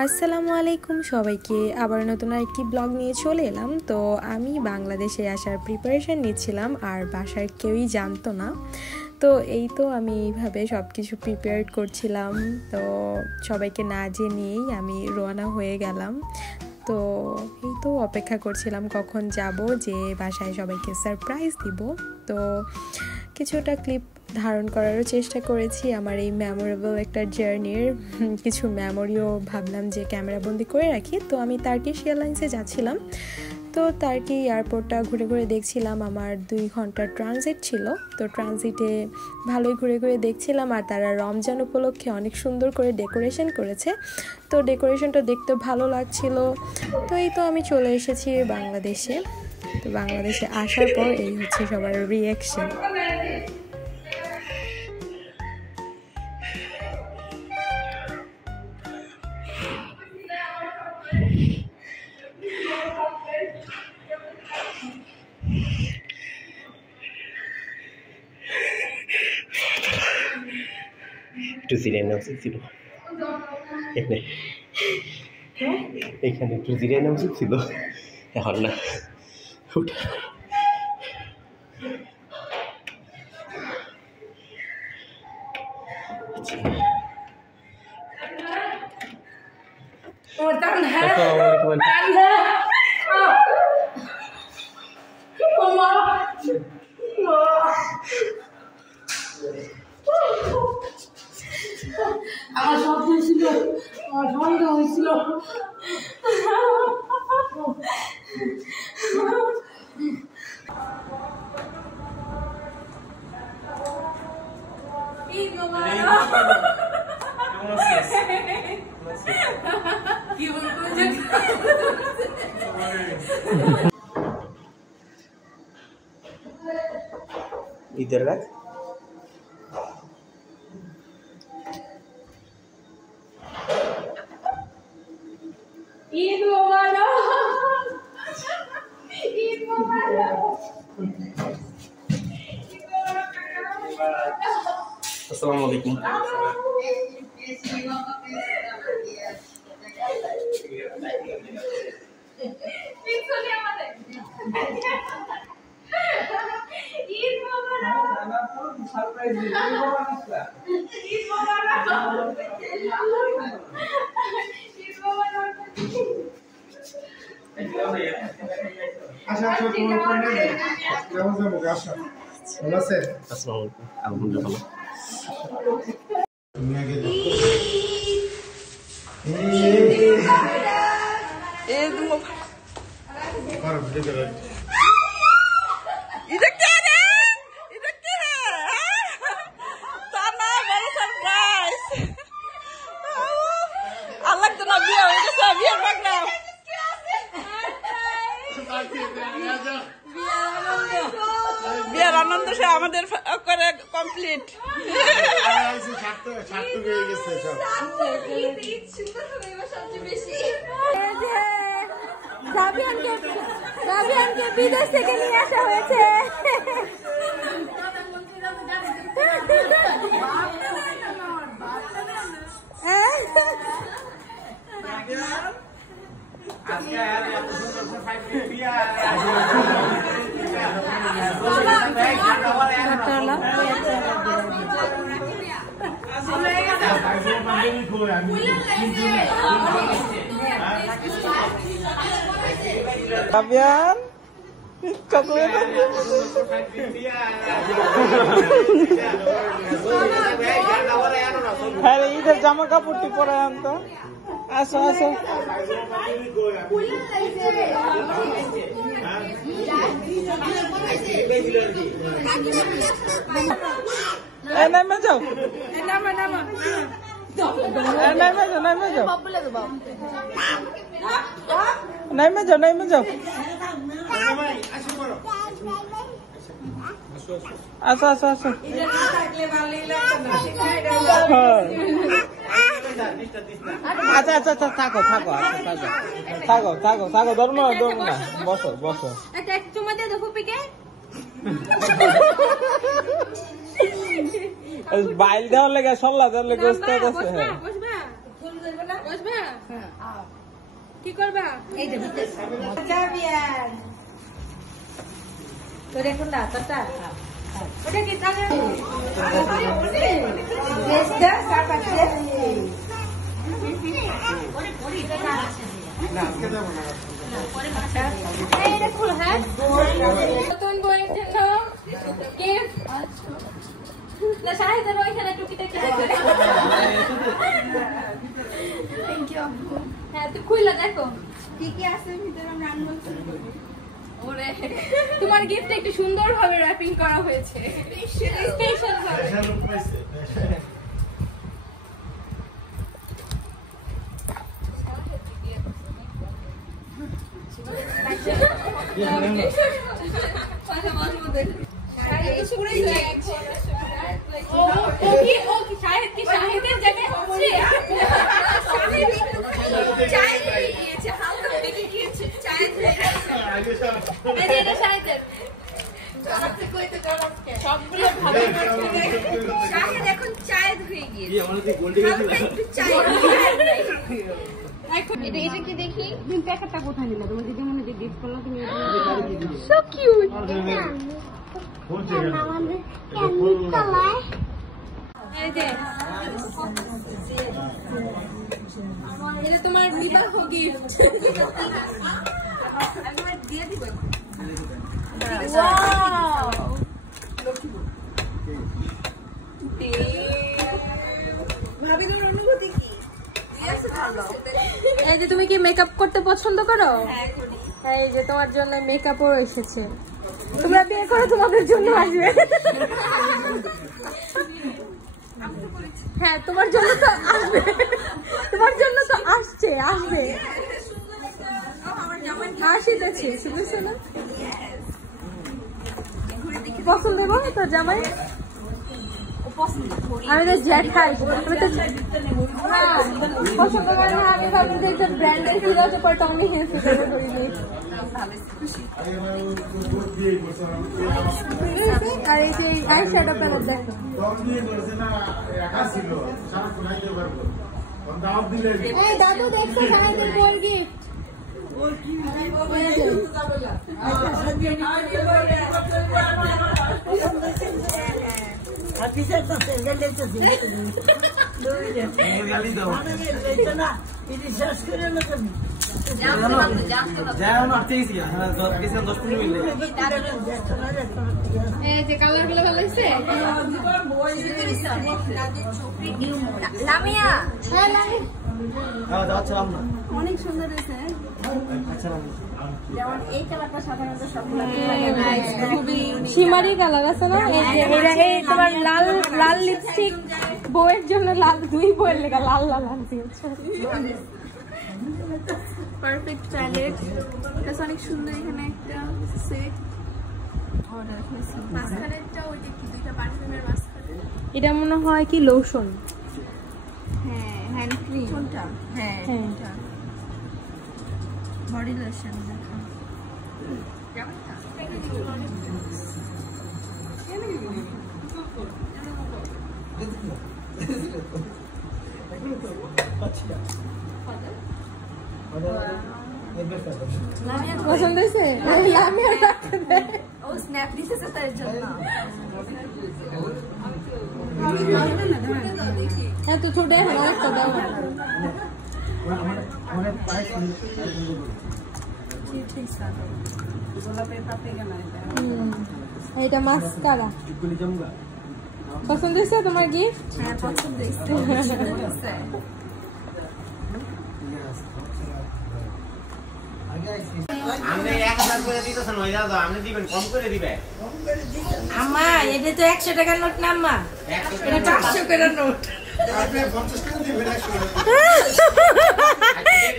আসসালামু আলাইকুম সবাইকে, আবার নতুন আরেকটি ব্লগ নিয়ে চলে এলাম। তো আমি বাংলাদেশে আসার প্রিপারেশন নিচ্ছিলাম, আর বাসার কেউই জানতো না। তো এই তো আমি এইভাবে সব কিছু প্রিপেয়ার করছিলাম। তো সবাইকে না জেনেই আমি রওনা হয়ে গেলাম। তো এই তো অপেক্ষা করছিলাম কখন যাব, যে বাসায় সবাইকে সারপ্রাইজ দিব। তো কিছুটা ক্লিপ ধারণ করারও চেষ্টা করেছি আমার এই মেমোরেবল একটা জার্নির। কিছু মেমোরিও ভাবলাম যে ক্যামেরাবন্দি করে রাখি। তো আমি টার্কিশ এয়ারলাইন্সে যাচ্ছিলাম। তো টার্কি এয়ারপোর্টটা ঘুরে ঘুরে দেখছিলাম। আমার 2 ঘন্টার ট্রানজিট ছিল। তো ট্রানজিটে ভালোই ঘুরে ঘুরে দেখছিলাম, আর তারা রমজান উপলক্ষে অনেক সুন্দর করে ডেকোরেশন করেছে। তো ডেকোরেশনটা দেখতে ভালো লাগছিল। তো এই তো আমি চলে এসেছি বাংলাদেশে। তো বাংলাদেশে আসার পর এই হচ্ছে সবার রিয়াকশন। একটু জিরিয়ে নেওয়া উচিত ছিল, এখানে একটু জিরিয়ে নেওয়া উচিত ছিল, এখন না। আমার শব্দ হয়েছিল, আমার সন্দেহ হয়েছিল। इधर रख। ईद मुबारक, ईद मुबारक। अस्सलाम वालेकुम। বিয়ার আনন্দ সে আমাদের করে কমপ্লিট। রাবিয়ানকে বিদেশ থেকে নিয়ে আসা হয়েছে। রাবিয়ান চকলেট হ্যাঁ, ঈদের জামা কাপড়টি পরে আনতো। আসো আসো, নেমে যাও, নেমে যাও, নেমে যাও, নেমে যাও, নেমে যাও। আসো আসো আসো। আচ্ছা আচ্ছা আচ্ছা, থাকো থাকো, আচ্ছা থাকো থাকো থাকো থাকো, ধরো না ধরো না, বসো বসো। বাইল দেওয়ার লেগে সল্লা দেওয়ার লেগে আছে। হ্যাঁ কি করবা? এই যে যাবি আর তোর এখন না তোরটা ওটা কি থাকে দেশটা কাটাচ্ছে এই দেখো হ্যাঁ নতুন বইয়ের জন্য গিফট না শাহিদের ওইখানে টুকিটাকি দেখো থ্যাংক ইউ হ্যাঁ তুই খুইলা দেখো কি কি আছে ভিতরে আমরা আনবো ওরে তোমার গিফটটা একটু সুন্দরভাবে র‍্যাপিং করা হয়েছে স্পেশাল ভাবে শাহিদের জায়গায় হচ্ছে সবগুলো ভালো শাহিদ এখন চায়ের হয়ে গিয়েছে এটা কি দেখি তুমি প্যাকেটটা কোথায় নিলে তোমার দিদি মনে যে গিফট করলো তুমি সো কিউট এই যে এটা তোমার বিবাহ গিফট দিয়ে দিব ভাবি তোমার অনুভূতি কি এই যে তুমি কি মেকআপ করতে পছন্দ করো? এই যে তোমার জন্য মেকআপও এসেছে, তোমরা বিয়ে করো তোমাদের জন্য আসবে। হ্যাঁ তোমার জন্য তো আসবে, তোমার জন্য তো আসছে, আসবে আসিতেছে শুনেছো না? পছন্দ দেবো তো জামাই, আমি তো জ্যাঠাই, আমি তো পছন্দ করে না। আমি ভাবছি যে একটা ব্র্যান্ডের ছিল তো পরে টমি হিলফিগার করিনি। আর এই যে আই শ্যাডো প্যালেট দেখো, এই দাদু দেখছো সাহায্যের বই গিফট। কালার গুলো ভালো লাগছে। লামিয়া অনেক সুন্দর হয়েছে, যেমন এই কালারটা সাধারণত সবগুলো শিমারি কালার আছে না? এই তোমার লাল লাল লিপস্টিক বউয়ের জন্য, লাল দুই বউয়ের লেখা লাল লাল আনছি। পারফেক্ট প্যালেট, এটা অনেক সুন্দর। এখানে একটা সেট, মাস্কারাটা ওই যে কি দুইটা পারফিউমের মাস্কারা, এটা মনে হয় কি লোশন, হ্যাঁ হ্যান্ড ক্রিম কোনটা, হ্যাঁ হ্যাঁ বডি লোশন দেখো পছন্দ হয়েছে। ও স্ন্যাপ দিতেছে তার জন্য, এত ছোট এখন অবস্থা দাও। এটা মাস্কারা পছন্দ হয়েছে তোমার গিফট? হ্যাঁ পছন্দ হয়েছে। আম্মা এটা তো 100 টাকার নোট না আম্মা, এটা 500 টাকার নোট।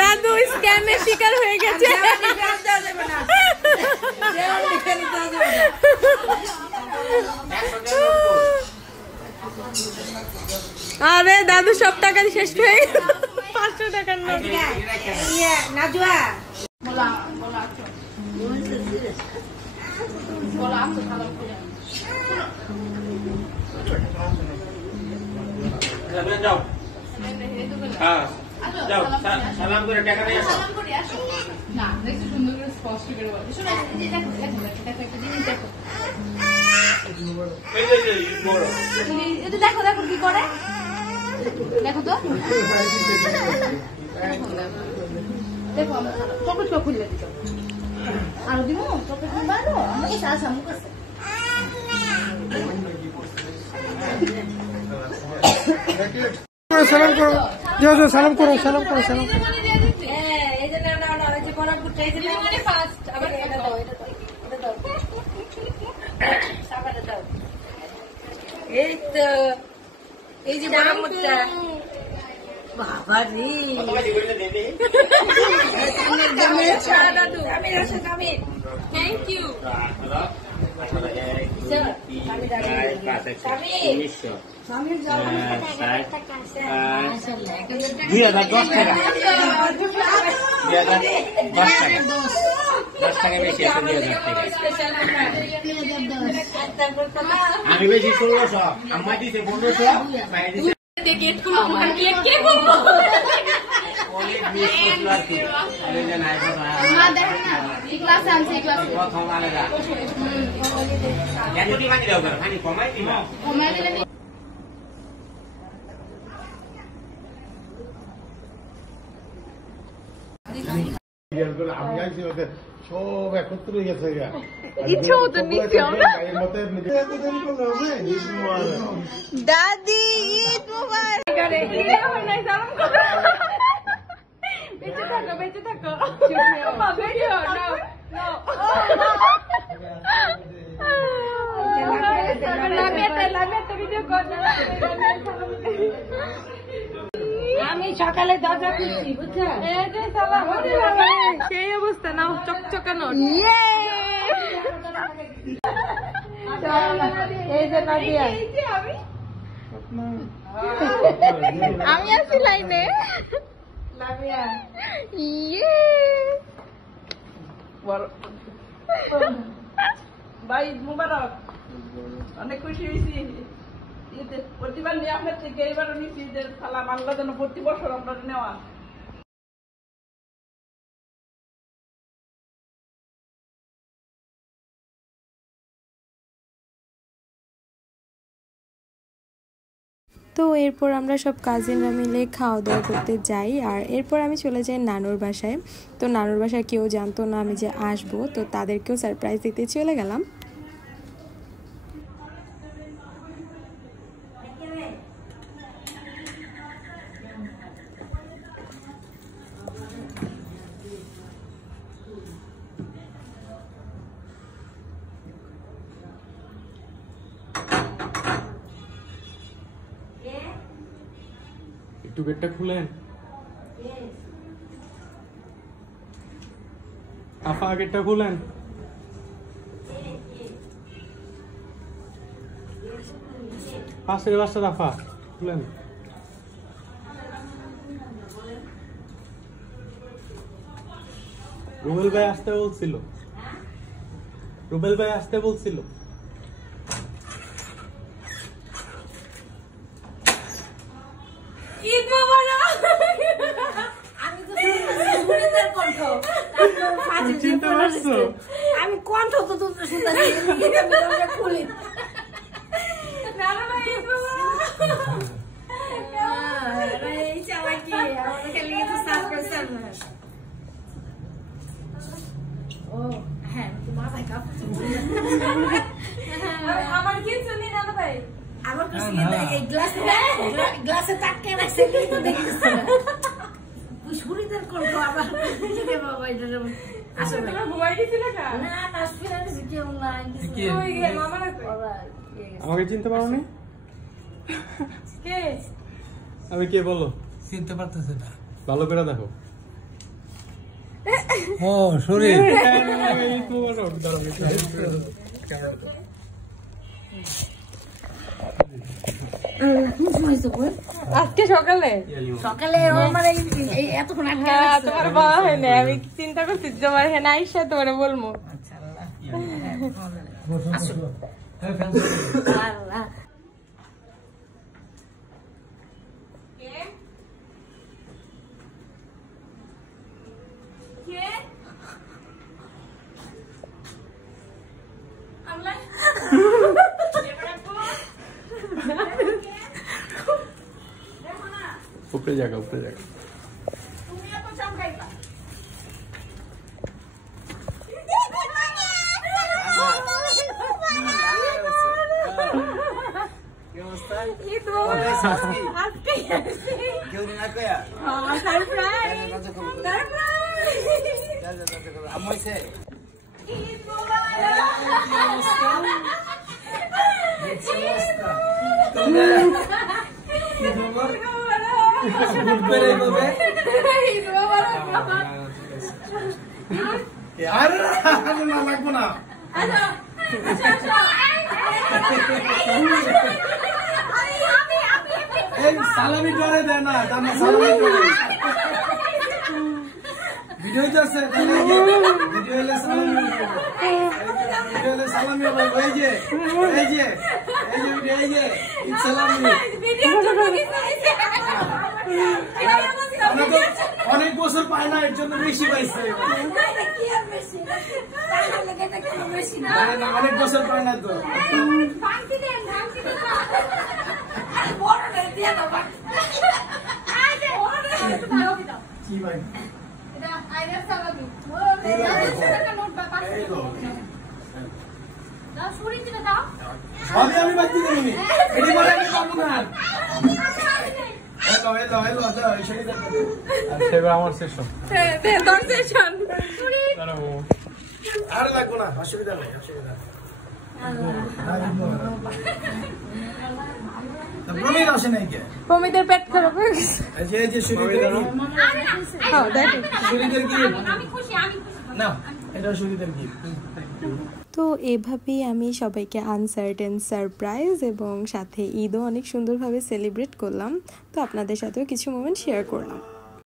দাদু স্ক্যামের শিকার হয়ে গেছে। আরে দাদু সব টাকা শেষ হয়ে 500 টাকার নোট। নাজুয়া যাও সালাম করে টাকা নিয়ে আসো। সালাম করে আসো। না দেখো সুন্দর করে স্পষ্ট করে বলো। শোনো এই দেখো দেখো একটা জিনিস দেখো। এই যে বড় এটা দেখো দেখো কি করে দেখো তো দেখো আমরা চকলেট খুললে দিত আর দিব চকলেট খুলবা আরো আমাকে সাসা মুখ আছে সালাম করো যাও যাও সালাম করো সালাম করো সালাম করো হ্যাঁ এই যে না এই যে বড় পুত্র এই যে মানে ফার্স্ট আবার এটা দাও এটা দাও সাবাটা দাও এই তো এই যে বড় পুত্র বাবা রে তোমাকে করে দে দে। ছাড়া দাদু আমি আসে কামি থ্যাংক ইউ স্বামীর জল 2010 টাকা 10 টাকা বেশি আছে 2010 টাকা আমি বেশি 1600 আম্মা দিছে 1500 ভাই দিছে গেট খুলো আমার গেট কে খুলবো অনেক মিস করতে আছে আরে যে নাই কথা মা দেখো না এই ক্লাসে আছে এই ক্লাসে প্রথম আলাদা জানি কি মানে দাও করে খানি কমাই দিবা কমাই দিলে আমি আইছি ওদের সব একত্র হয়ে গেছে ইচ্ছে মতো নিচ্ছি আমরা দাদি ঈদ মোবারক করে নাই সালাম করো বেঁচে থাকো ভিডিও নাও আমি সকালে দরজা খুলছি বুঝছো সেই অবস্থা না চকচকানো এই যে নাদিয়া আমি আছি লাইনে লামিয়া ভাই ঈদ মুবারক অনেক খুশি হয়েছি ঈদের প্রতিবার নিয়ে আপনার থেকে এবারও নিচ্ছি ঈদের সালাম আল্লাহ যেন প্রতি বছর আমরা নেওয়া তো এরপর আমরা সব কাজিনরা মিলে খাওয়া দাওয়া করতে যাই আর এরপর আমি চলে যাই নানুর বাসায়। তো নানুর বাসায় কেউ জানতো না আমি যে আসবো, তো তাদেরকেও সারপ্রাইজ দিতে চলে গেলাম। একটু গেটটা খুলেন আফা, গেটটা খুলেন। পাশের বাসার আফা খুলেন। রুবেল ভাই আসতে বলছিল, রুবেল ভাই আসতে বলছিল। ঈদ মোবারক আমি তো শুনেছি কণ্ঠ চিনতে পারছো? আমি কণ্ঠ তো তুমি শুনতেছি খুলি এই চালাকি আমাদের খালি কিছু সার্চ করছেন ও হ্যাঁ মাথায় কাঁপছে আমার কি শুনি না ভাই আমার কিছু এই গ্লাসে তাকিয়ে রাখছে কিন্তু দেখতেছ না পুষ্পুরিদের কণ্ঠ আবার রে বাবা এটা আসলে তোমরা ঘুমাই গেছিল না না না ফিরে কেউ নাই কই গেল মামা না আমাকে চিনতে পারো নি? কে আমি কে বলো? চিনতে পারতেছে না। ভালো করে দেখো। ও শরীর আজকে সকালে সকালে মানে এতক্ষণ আটকে তোমার বলা হয় না, আমি চিন্তা করছি তোমার হ্যাঁ আইসা তোমার বলবো। উপরে জায়গা উপরে জায়গা তুমি এত চমকাইবা কি অবস্থা? ঈদ আজকে কেউ না কয়া সারপ্রাইজ আম্মু হইছে আরে না লাগবো না সালামি করে দেয় না সালামি করে ভিডিও যাচ্ছে ভিডিও হলে সালামি ভিডিও হলে সালামি হবে এই যে সালামি অনেক বছর পায় না এর জন্য বেশি পাইছে অনেক বছর পায় না তো কি ভাই আমি বাচ্চি দেবনি এটি বলে আমি পাবো না আমার সেশন আর লাগবো না অসুবিধা নেই প্রমিতের পেট খারাপ হয়ে গেছে তো এভাবেই আমি সবাইকে আনসার্টেন সারপ্রাইজ এবং সাথে ঈদও অনেক সুন্দরভাবে সেলিব্রেট করলাম। তো আপনাদের সাথেও কিছু মোমেন্ট শেয়ার করলাম।